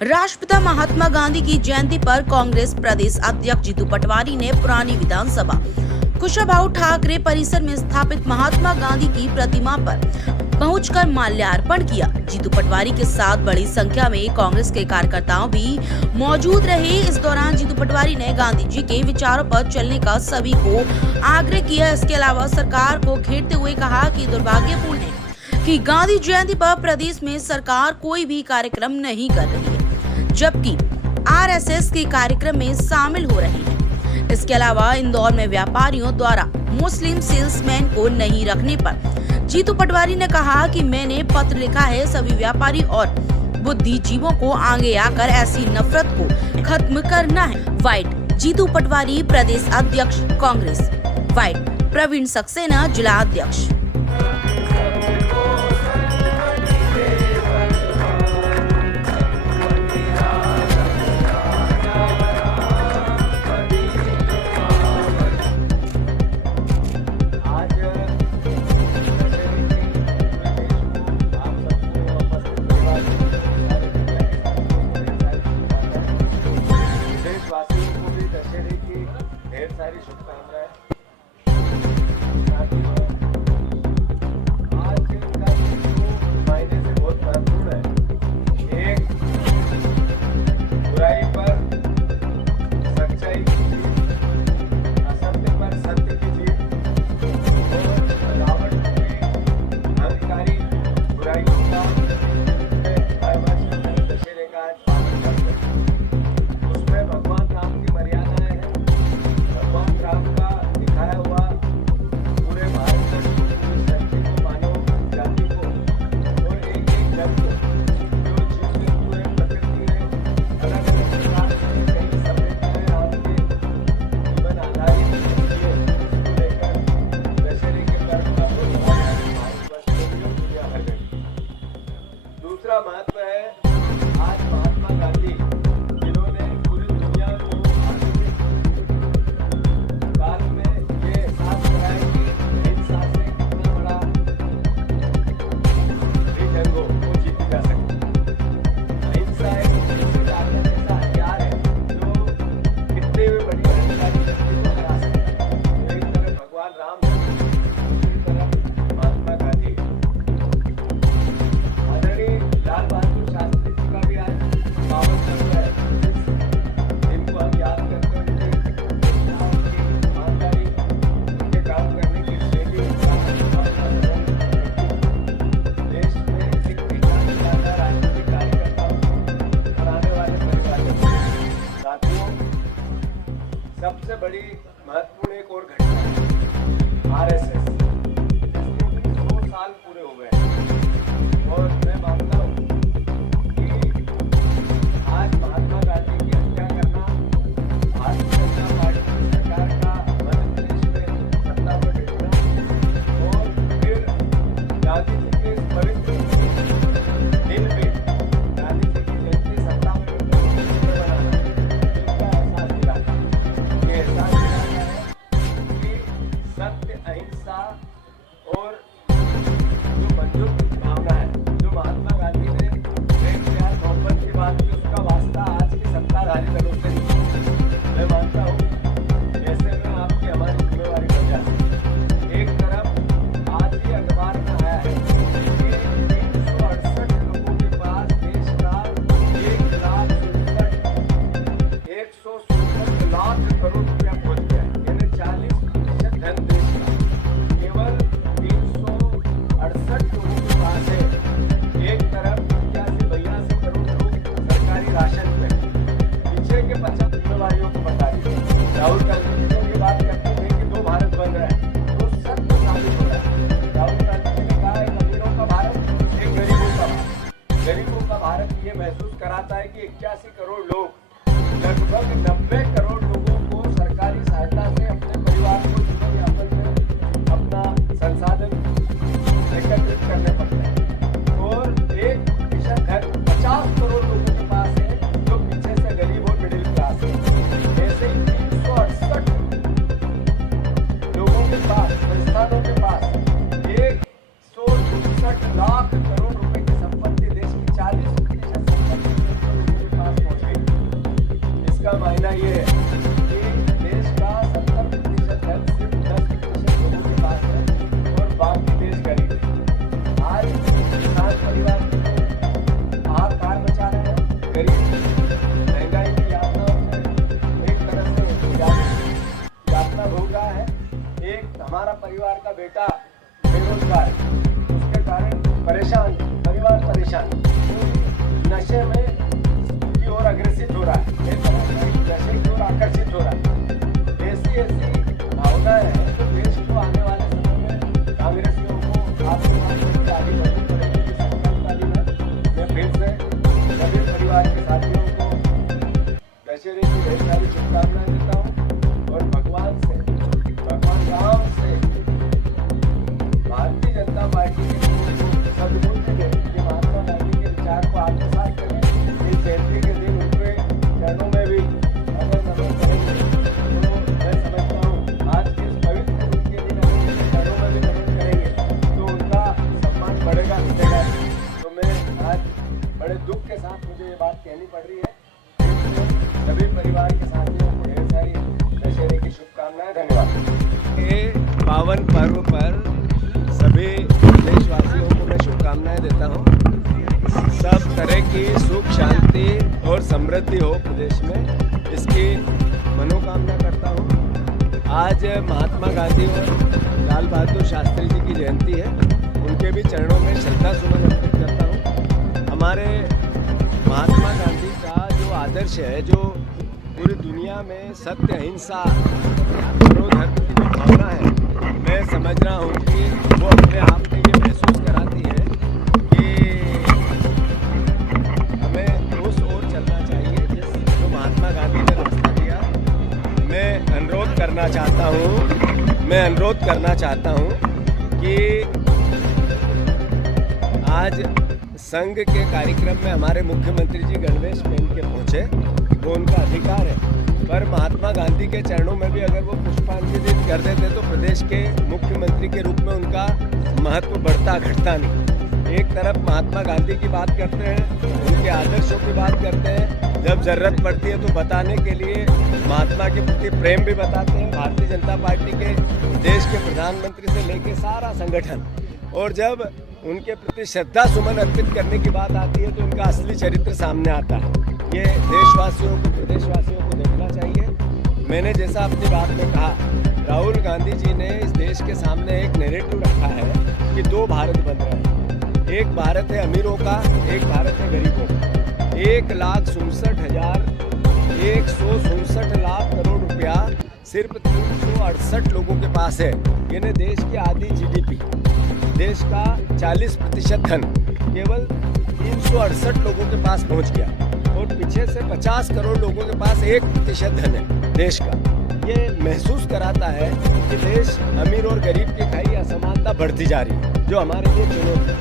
राष्ट्रपिता महात्मा गांधी की जयंती पर कांग्रेस प्रदेश अध्यक्ष जीतू पटवारी ने पुरानी विधानसभा कुशाभाऊ ठाकरे परिसर में स्थापित महात्मा गांधी की प्रतिमा पर पहुंचकर माल्यार्पण किया। जीतू पटवारी के साथ बड़ी संख्या में कांग्रेस के कार्यकर्ताओं भी मौजूद रहे। इस दौरान जीतू पटवारी ने गांधी जी के विचारों पर चलने का सभी को आग्रह किया। इसके अलावा सरकार को घेरते हुए कहा कि दुर्भाग्यपूर्ण है कि गांधी जयंती पर प्रदेश में सरकार कोई भी कार्यक्रम नहीं कर रही है, जबकि आरएसएस के कार्यक्रम में शामिल हो रहे हैं। इसके अलावा इंदौर में व्यापारियों द्वारा मुस्लिम सेल्समैन को नहीं रखने पर जीतू पटवारी ने कहा कि मैंने पत्र लिखा है, सभी व्यापारी और बुद्धिजीवों को आगे आकर ऐसी नफरत को खत्म करना है। वाइट जीतू पटवारी प्रदेश अध्यक्ष कांग्रेस, वाइट प्रवीण सक्सेना जिला अध्यक्ष। ढेर सारी शुभकामनाएं। आज का मायने से बहुत महत्वपूर्ण है। एक, बुराई पर सच्चाई की जीत, असत्य पर सत्य की जीत और रावण की अहंकारी बुराइयों का दशहरे का आज पालन करते हैं। उसमें भगवान राम की मर्यादा है। भगवान राम का दिखाया हुआ पूरे भारत को, पूरी धरती को, मानव जाति को और एक एक जन को, जो जीव जंतु है, प्रकृति है, अलग अलग प्रकार से कई सभ्यताएं आपके जीवन आधारित है, उसको लेकर दशहरे के पर्व का बहुत बड़ा भारतवर्ष में भी दुनिया भर में। दूसरा महत्व है, आज महात्मा गांधी जिन्होंने पूरी दुनिया को काल में ये एहसास कराया कि हिंसा से कितना बड़ा भी जंग हो वो जीती जा सकती है। अहिंसा एक ऐसी ताकत, ऐसा हथियार है जो कितने भी बड़ी अहंकारी शक्ति को हरा सकता है। एक तरफ भगवान राम है, दूसरी तरफ महात्मा गांधी। आदरणीय लाल बहादुर शास्त्री जी का भी आज पावन पर्व है। इनको हम याद करते हैं। काम करने की शैली, उनका देश में एक पहचान दिलाता राजनीतिक कार्यकर्ताओं को बनाने वाले परिवार। साथियों, सबसे बड़ी महत्वपूर्ण एक और घटना आरएसएस, जिसके 100 साल पूरे हो गए और मैं मानता हूँ कि आज महात्मा गांधी की हत्या करना भारतीय जनता पार्टी की सरकार का मध्य प्रदेश में सत्ता पर बैठना और फिर गांधी जी के इस पवित्र दिन पे गांधी जी की जयंती सत्ता में बनाना, इसका एहसास दिलाता है। ये एहसास दिलाता है कि सत्य, अहिंसा और जो बंधुत्व की भावना है, जो महात्मा गांधी ने प्रेम, प्यार, मोहब्बत की बात की, उसका वास्ता आज की सत्ताधारी दलों से नहीं। मैं मानता हूँ ऐसे में आपकी हमारी जिम्मेवारी बन जाती है। एक तरफ आज ही अखबार में आया है कि 368 लोगों के पास देश का 1,67 लाख करोड़ रुपया पहुंच गया है, यानी 40% धन देश का केवल 368 लोगों के पास है। एक तरफ 81 करोड़ लोग सरकारी राशन पे, पीछे के 50 जिम्मेवारियों को बता रही है। राहुल गांधी जी लोग ये बात करते थे कि 2 भारत बन रहा है, तो सत्य साबित हो रहा है। राहुल गांधी जी ने कहा, एक अमीरों का भारत, एक गरीबों का भारत। गरीबों का भारत ये महसूस कराता है कि 81 करोड़ लोग, लगभग 90 करोड़ लोगों को सरकारी सहायता से अपने परिवार को जीवन यापन में अपना संसाधन एकत्रित करने पड़ते हैं। और 1% धन 50 करोड़ लोगों के पास है, जो पीछे से गरीब और मिडिल क्लास है। ऐसे ही 368 लोगों के पास, संस्थानों के पास 167 लाख करोड़ रुपए की संपत्ति, देश की 40% संपत्ति इसका मायना ये है कि देश का 70% धन सिर्फ 10% लोगों के पास है और बाकी देश गरीब है। आज किसान परिवार हाहाकार मचा रहे हैं, गरीब महंगाई की यातनाओं से एक तरह से यातना भोग रहा है। एक हमारा परिवार का बेटा बेरोजगार है, उसके कारण परेशान, परिवार परेशान, नशे में की ओर अग्रसित हो रहा है, एक तरह से नशे की ओर आकर्षित हो रहा है। ऐसी भावनाएं हैं तो देश को आने वाले समय में कांग्रेसियों को आगे बढ़नी पड़ेगी। इस संकल्पवादी में मैं फिर से सभी परिवार के साथियों को दशहरे की ढेर सारी शुभकामनाएं देता हूँ और भगवान राम से भारतीय जनता पार्टी के सद्बुद्धि दे कि महात्मा गांधी के विचार को आत्मसात करें। इस जयंती के दिन उनके चरणों में भी अगर नमन करेंगे तो मैं समझता हूँ आज के इस पवित्र दिन के दिन अगर उनके चरणों में भी नमन करेंगे तो उनका सम्मान बढ़ेगा मिलेगा। तो मैं आज बड़े दुख के साथ मुझे ये बात कहनी पड़ रही है। सभी परिवार के साथियों को ढेर सारी दशहरे की शुभकामनाएं। धन्यवाद। ये पावन पर्व पर सभी देशवासियों को मैं शुभकामनाएं देता हूं। सब तरह की सुख शांति और समृद्धि हो प्रदेश में, इसकी मनोकामना करता हूं। आज महात्मा गांधी और लाल बहादुर शास्त्री जी की जयंती है, उनके भी चरणों में श्रद्धा सुमन अर्पित करता हूं। हमारे महात्मा गांधी का जो आदर्श है, जो पूरी दुनिया में सत्य, अहिंसा, धर्म की जो भावना है, मैं समझ रहा हूँ कि वो अपने आप में ये महसूस कराती है कि हमें उस ओर चलना चाहिए जो महात्मा गांधी ने रास्ता दिया। मैं अनुरोध करना चाहता हूँ कि आज संघ के कार्यक्रम में हमारे मुख्यमंत्री जी गणवेश पहन के पहुँचे, वो उनका अधिकार है, पर महात्मा गांधी के चरणों में भी अगर वो पुष्पांजलि कर देते तो प्रदेश के मुख्यमंत्री के रूप में उनका महत्व बढ़ता घटता नहीं। एक तरफ महात्मा गांधी की बात करते हैं, उनके आदर्शों की बात करते हैं, जब जरूरत पड़ती है तो बताने के लिए महात्मा के प्रति प्रेम भी बताते हैं भारतीय जनता पार्टी के देश के प्रधानमंत्री से लेके सारा संगठन, और जब उनके प्रति श्रद्धा सुमन अर्पित करने की बात आती है तो उनका असली चरित्र सामने आता है। ये देशवासियों को, प्रदेशवासियों को देखना चाहिए। मैंने जैसा अपनी बात में कहा, राहुल गांधी जी ने इस देश के सामने एक नैरेटिव रखा है कि दो भारत बन रहे हैं। एक भारत है अमीरों का, एक भारत है गरीबों का। 1,67,167 लाख करोड़ रुपया सिर्फ 368 लोगों के पास है। यानी देश की आधी जीडीपी, देश का 40% धन केवल 368 लोगों के पास पहुंच गया, और पीछे से 50 करोड़ लोगों के पास 1% धन है देश का। ये महसूस कराता है कि देश अमीर और गरीब की खाई असमानता बढ़ती जा रही है, जो हमारे लिए चुनौती है।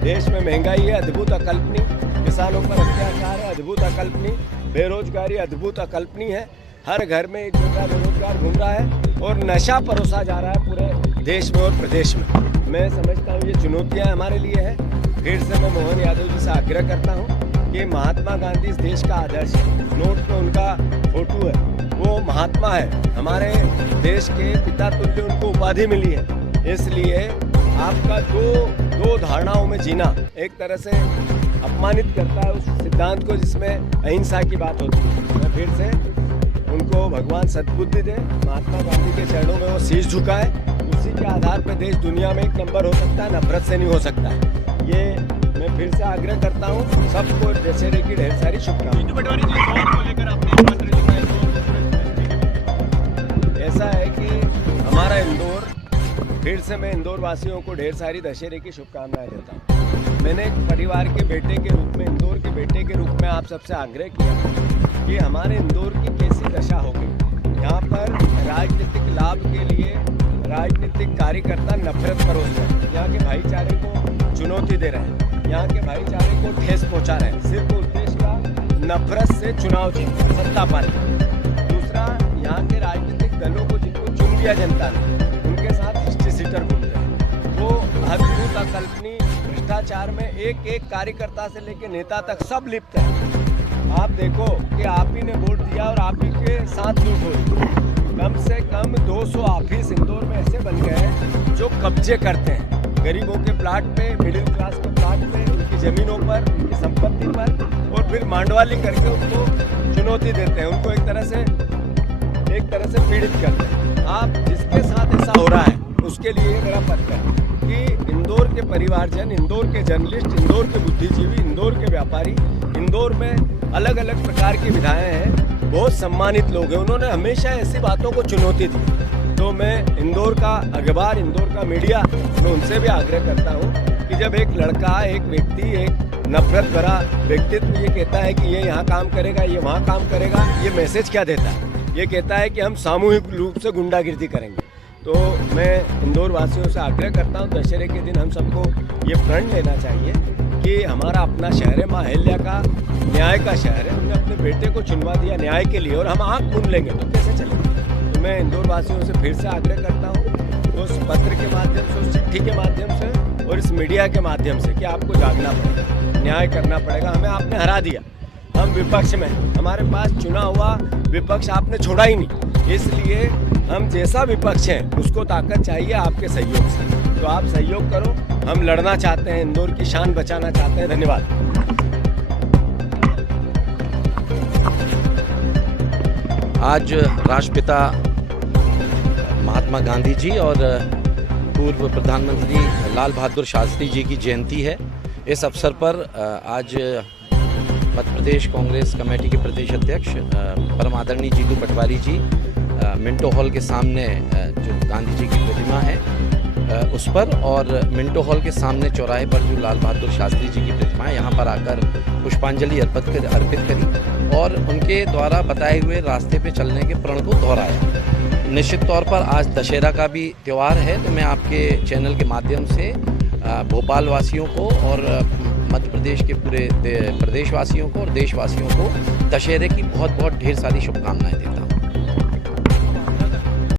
देश में महंगाई है अद्भुत अकल्पनीय, किसानों पर अत्याचार है अद्भुत अकल्पनीय, बेरोजगारी अद्भुत अकल्पनीय है, हर घर में एक बेटा बेरोजगार घूम रहा है और नशा परोसा जा रहा है पूरे देश में और प्रदेश में। मैं समझता हूँ ये चुनौतियाँ हमारे लिए है। फिर से मैं मोहन यादव जी से आग्रह करता हूँ कि महात्मा गांधी इस देश का आदर्श है। नोट पे उनका फोटो है, वो महात्मा है, हमारे देश के पिता तुल्य उनको उपाधि मिली है। इसलिए आपका दो धारणाओं में जीना एक तरह से अपमानित करता है उस सिद्धांत को जिसमें अहिंसा की बात होती है। मैं फिर से उनको भगवान सद्बुद्धि दे, महात्मा गांधी के चरणों में वो शीश झुकाए, उसी के आधार पर देश दुनिया में एक नंबर हो सकता है, नफरत से नहीं हो सकता है। ये मैं फिर से आग्रह करता हूँ सबको दशहरे की ढेर सारी शुभकामनाएं। ऐसा है कि हमारा इंदौर, फिर से मैं इंदौर वासियों को ढेर सारी दशहरे की शुभकामनाएं देता हूँ। मैंने एक परिवार के बेटे के रूप में, इंदौर के बेटे के रूप में आप सबसे आग्रह किया कि हमारे इंदौर की कैसी दशा हो गई। यहाँ पर राजनीतिक लाभ के लिए राजनीतिक कार्यकर्ता नफरत परोस रहे हैं, यहाँ के भाईचारे को चुनौती दे रहे हैं, यहाँ के भाईचारे को ठेस पहुँचा रहे हैं, सिर्फ उद्देश्य का नफरत से चुनाव जीतना, सत्ता पाने। दूसरा, यहाँ के राजनीतिक दलों को जिनको चुन दिया जनता ने, उनके साथ हिस्ट्री सीटर घूम रहे हैं। वो अद्भुत अकल्पनीय भ्रष्टाचार में एक एक कार्यकर्ता से लेकर नेता तक सब लिप्त है। आप देखो कि आप ही ने वोट दिया और आप साथ लूट हो रही। कम से कम 200 ऑफिस इंदौर में ऐसे बन गए हैं जो कब्जे करते हैं गरीबों के प्लाट पे, मिडिल क्लास के प्लाट पे, उनकी ज़मीनों पर, उनकी संपत्ति पर, और फिर मांडवाली करके उनको चुनौती देते हैं, उनको एक तरह से पीड़ित करते हैं। आप जिसके साथ ऐसा हो रहा है उसके लिए मेरा पत्र है कि इंदौर के परिवारजन, इंदौर के जर्नलिस्ट, इंदौर के बुद्धिजीवी, इंदौर के व्यापारी, इंदौर में अलग अलग प्रकार की विधाएं हैं, बहुत सम्मानित लोग हैं, उन्होंने हमेशा ऐसी बातों को चुनौती दी। तो मैं इंदौर का अखबार, इंदौर का मीडिया, मैं उनसे भी आग्रह करता हूँ कि जब एक लड़का, एक व्यक्ति, एक नफरत भरा व्यक्तित्व ये कहता है कि ये यहाँ काम करेगा, ये वहाँ काम करेगा, ये मैसेज क्या देता है? ये कहता है कि हम सामूहिक रूप से गुंडागिर्दी करेंगे। तो मैं इंदौर वासियों से आग्रह करता हूँ, दशहरे के दिन हम सबको ये प्रण लेना चाहिए कि हमारा अपना शहर है, माँ अहिल्या का न्याय का शहर है, उन्होंने अपने बेटे को चुनवा दिया न्याय के लिए, और हम आँख मूंद लेंगे तो कैसे चलेंगे? तो मैं इंदौर वासियों से फिर से आग्रह करता हूँ, उस पत्र के माध्यम से, उस चिट्ठी के माध्यम से और इस मीडिया के माध्यम से कि आपको जागना पड़ेगा, न्याय करना पड़ेगा। हमें आपने हरा दिया, हम विपक्ष में, हमारे पास चुना हुआ विपक्ष आपने छोड़ा ही नहीं, इसलिए हम जैसा विपक्ष है उसको ताकत चाहिए आपके सहयोग से। तो आप सहयोग करो, हम लड़ना चाहते हैं, इंदौर की शान बचाना चाहते हैं। धन्यवाद। आज राष्ट्रपिता महात्मा गांधी जी और पूर्व प्रधानमंत्री लाल बहादुर शास्त्री जी की जयंती है। इस अवसर पर आज मध्य प्रदेश कांग्रेस कमेटी के प्रदेश अध्यक्ष परम आदरणीय जीतू पटवारी जी मिंटो हॉल के सामने जो गांधी जी की प्रतिमा है उस पर, और मिंटो हॉल के सामने चौराहे पर जो लाल बहादुर शास्त्री जी की प्रतिमा है, यहाँ पर आकर पुष्पांजलि अर्पित करी और उनके द्वारा बताए हुए रास्ते पे चलने के प्रण को दोहराया। निश्चित तौर पर आज दशहरा का भी त्यौहार है, तो मैं आपके चैनल के माध्यम से भोपाल वासियों को और मध्य प्रदेश के पूरे प्रदेशवासियों को और देशवासियों को दशहरे की बहुत बहुत ढेर सारी शुभकामनाएं देता हूं।